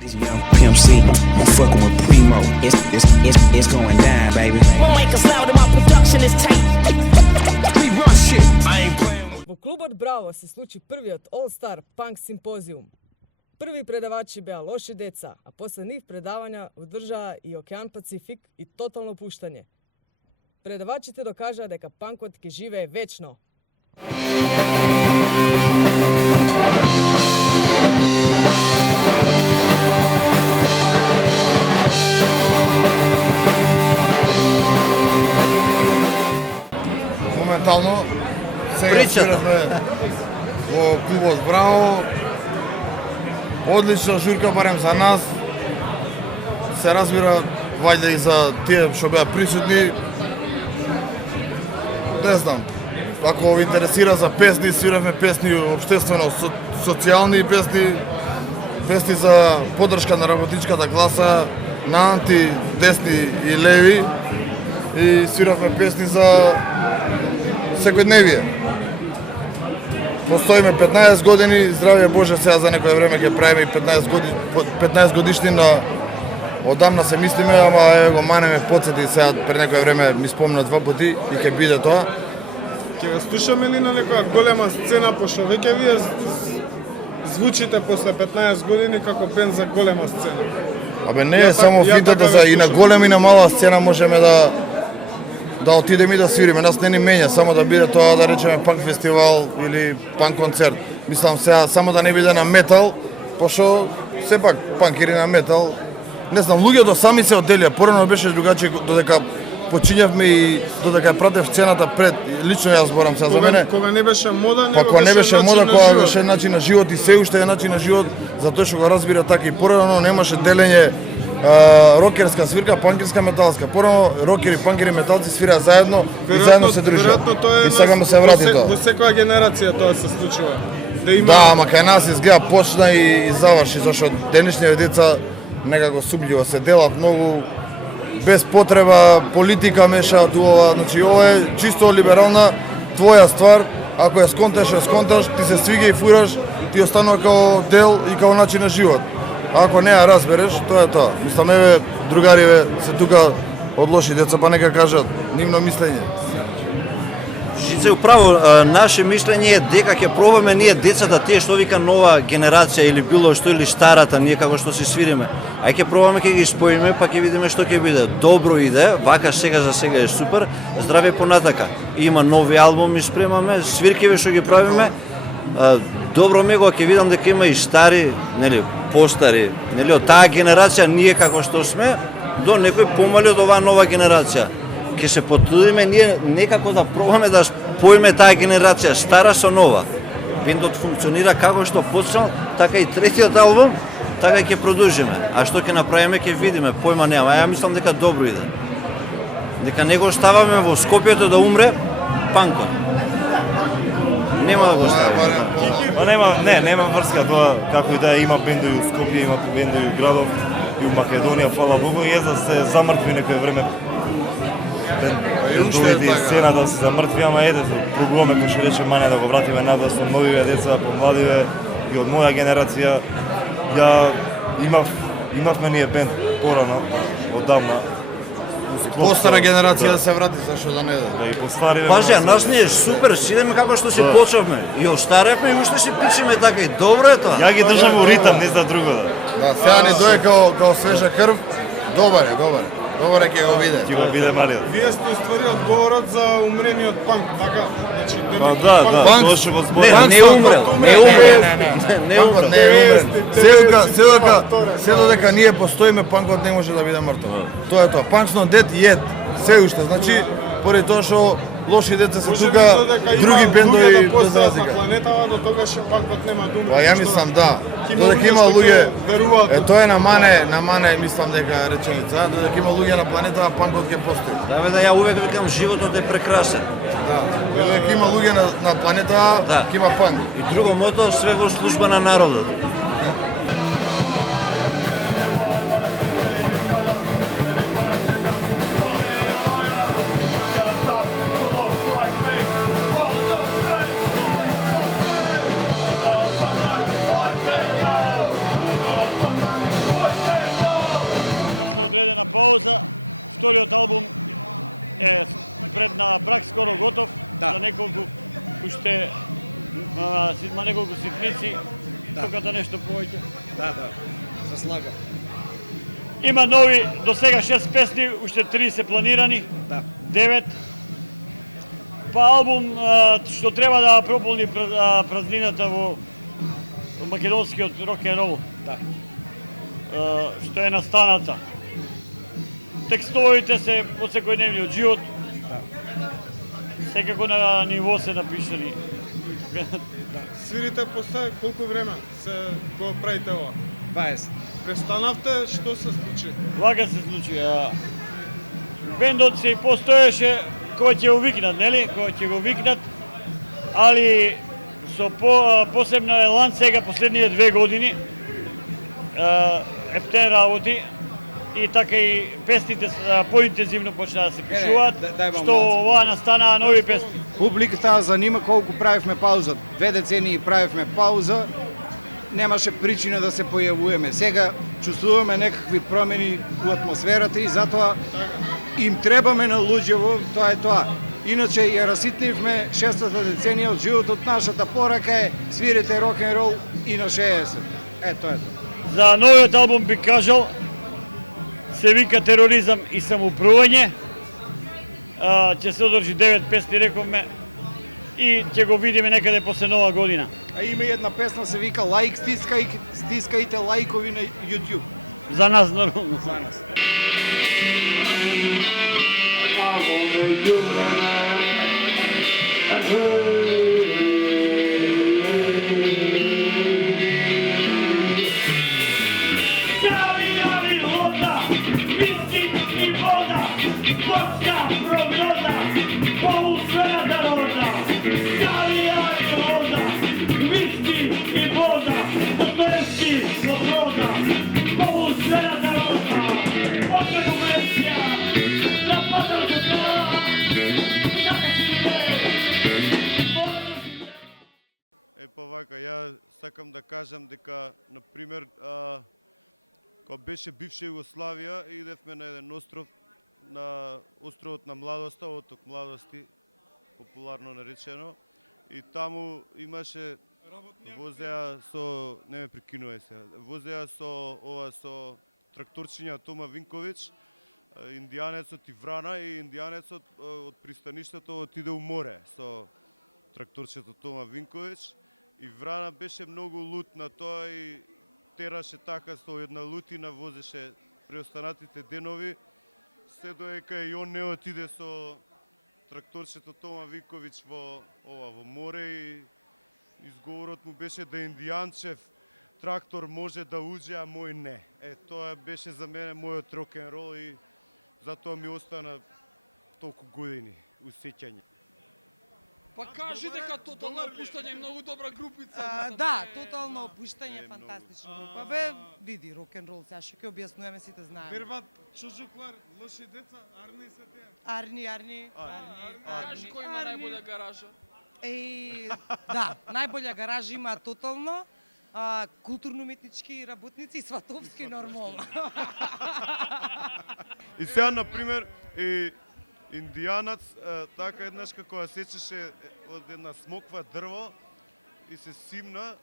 This young Pimp C, I'm fucking with Primo. It's going down, baby. Won't make us loud, my production is tight. We run shit. I ain't playing. Во клубот Браво се случи првиот All Star Punk симпозиум. Први предавачи беа Лоши деца, а после нив предавања одржаа и Океан Пацифик и Тотално пуштање. Предавачите докажаа дека панкот ќе живее вечно. Моментално Причата во клубот Браво. Одлична журка барем за нас. Се разбира вајде и за тие што беа присутни. Не знам. Ако ви интересира за песни, свиравме песни општествено социјални песни, песни за поддршка на работничката класа, на анти, десни и леви, и свиравме песни за секојдневие. Постоиме 15 години, здравје Боже, сега за некој време ќе правиме 15 годишнина. Одамна се мислиме, ама еве го манеме подсети сега пред некој време ми спомна 2 пати и ќе биде тоа. Ќе го слушаме ли на некоја голема сцена, пошто веќе вие звучите после 15 години како пен за голема сцена? Абе не е само фидата за и на голема и на мала сцена можеме да отидеме и да свириме. Нас не ни менја, само да биде тоа, да речеме, панк фестивал или панк концерт. Мислам сега само да не биде на метал, пошто сепак панкери на метал. Не знам, луѓето сами се отделија. Порано беше другачи додека почињавме и додека пратев сцената пред. Лично јас зборам сега за мене. Кога не беше мода, па кога не беше мода, кога беше начин на живот и се уште е начин на живот, затоа што го разбира така и порано немаше делење рокерска свирка, панкерска, металска. Порано рокери, панкери, металци свираа заедно и заедно се дружат. И сакам да се врати тоа. Во секоја генерација тоа се случува. Да, ама кај нас изгледа почна и заврши, зашто денешните деца некако сумњиво се делат многу без потреба, политика мешаат ова, значи ова е чисто либерална твоја ствар, ако ја сконташ, ти се свига и фураш, ти останува као дел и као начин на живот. А ако не ја разбереш, тоа е тоа. Мислам, еве, другариве се тука од Лоши деца, па нека кажат нивно мислење. Жице управо, наше мислење е дека ќе пробаме ние децата, тие што вика нова генерација или било што или старата, ние како што се свириме. Ај ќе пробаме, ќе ги споиме, па ќе видиме што ќе биде. Добро иде, вака сега за сега е супер, здраве понатака. Има нови албуми спремаме, свиркиве што ги правиме. Добро ми го ќе видам дека има и стари, нели, постари, нели, од таа генерација ние како што сме, до некој помали од оваа нова генерација. Ќе се потрудиме ние некако да пробаме да споиме таа генерација стара со нова. Бендот функционира како што почнал, така и третиот албум, така ќе продолжиме. А што ќе направиме ќе видиме, појма нема. Ја мислам дека добро иде. Дека не го оставаме во Скопјето да умре панкот. Нема да го оставиме, да. Па нема врска тоа, како и да има бендови у Скопје, има бендови у градов и у Македонија, фала Богу, и да се замртви некој време бендовите и сцената се замртви, ама еде проблеме кој што рече мане да го вратиме надвор со новиве деца, помладиве и од моја генерација. Имавме ние бенд порано, одамна. Постара генерација да се врати, зашто да не... Да и постариве. Пази, а нас не е супер, сидеме како што си почнавме. И остаревме и уште си пичиме така и добро е тоа. Ја ги држам во ритам, не за друго да. Сега ни дое као свежа крв. Добар ќе го види. Ќе го види малиот. Вие сте историја говорат за умрениот панк, така? Па да, тоа што го зборам. Не умрел. Се додека ние постоиме, панкот не може да биде мртов. Тоа е тоа. Панчно дет јед, се уште. Значи, поради тоа што Лоши деца се тука, други бендови без разлика. Планетава, но тогаш панкот нема дума. Ја мислам да. Додека има луѓе, тоа е на мане мислам дека реченица, додека има луѓе на планетава, панкот ќе постои. Да бе, да ја увек викам животот е прекрасен. Додека има луѓе на планетава, Да. ќе има панк. И друго мото, све во служба на народот. после одредена пауза. Вториот албум е пред на прак скоро готов. За неколку уште има неколку ситници. Токата нешто повеќе. Да, се слага. Има нови, до сега 6 песни, уште 3 се планирани. 9. Па албум што треба да прополни празнината во македонскиот рок-н-рол. Што е настаната. Текстовите се од секојдневниот живот. Секако на ниво се напишани. Свирите после колку време се го правите ова? 20. Престанавте, што се случи? Вака се случи. Бендот се постоеше кој ќе го викнат, нели? Кој ќе го викнат, али со посебна елан сега последниве 2 години ептен работи и така и песните поинтензивно почна да се пишуваат, што ова настанаа нови песни. Публиката занима колку правевме пауза. 2 децении правевме пауза, немаше причина да се појавуваме. Сега чувствуваме некакви промени у атмосферата и затоа им требаме на луѓево, тоа е тоа. Иначе ја раситнивме 6-та деценија од животот, нашата порака е свирите рок-н-рол и на 60. Тоа е тоа. За новиот албум би кажал, се вика Тероризам и самоуправување. Ќе се одржи 9 песни, рековме, и ќе го видиме некаде после нова година. А има една песна се вика Лайк, стискајте лайкови на YouTube. За нас нормално. За нас. Ја сакам да кажам дека, например, кога беше бивша Југославија, идевме на еден остров, на островот на младоста, оток младости, популарно наречено, и таму имаше возеа со, не ме прекинувај сега, возеа со тракторчиња Тома Винковиќ, индијанецот и Врана, и индијанецот од пристаништето отиде у море со тракторчето Тома Винковиќ. И Врана беше многу лут на тоа и тераше така со една лутина, возеше преостанатите денови, се доека и он не отиде со тракторчето Тома Виковиќ во море и изговорот му беше да индијанчев трактор може да уđe, а мој не. Тоа беше за мене мојот рок-н-рол и затоа ми остана толку години усеќање. Па кажи дека Тотално опуштање е многу добра групица. Да, Тотално опуштање е фантастична група. Бе, види, рок-н-рол, сега што ќе објаснуваме, сите знаеме. Бербат, Чужуклар, Лоши деца, Арни се тие. Арни. Знаеш кој има најболја гаража? Да, најболја гаража има Тотално, културно-уметнички работници и Сватовски нормално. И сега, например, индијанац, така еднаш како ја сечеше од една смоква дрво и се симна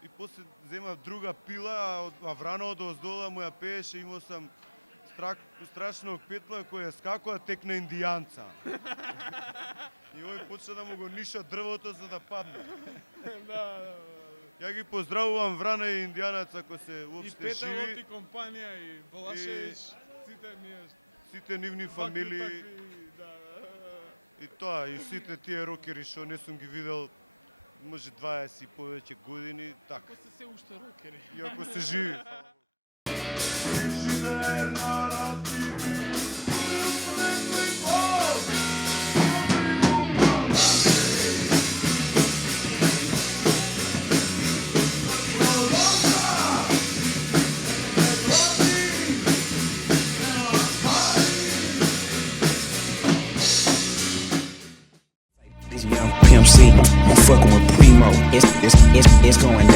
и после зема друга пила, а Врана од оздола му ја пееше, имал сам страшно петла која скакува тек на индијанца. И ој почна да му го ниша дрвото за да падне. Ја ги поздравувам Врана и индијанац ако се уопште живи. И Петелот и компанија и Балашевиќ, сите ние. Сите нивни фамилии и тоа, и сите тие рокери што не сум ги видел може 20 и повеќе години, така. Ако се уште рокери. И ако се живи. Young Pimp C, I'm fucking with Primo. It's going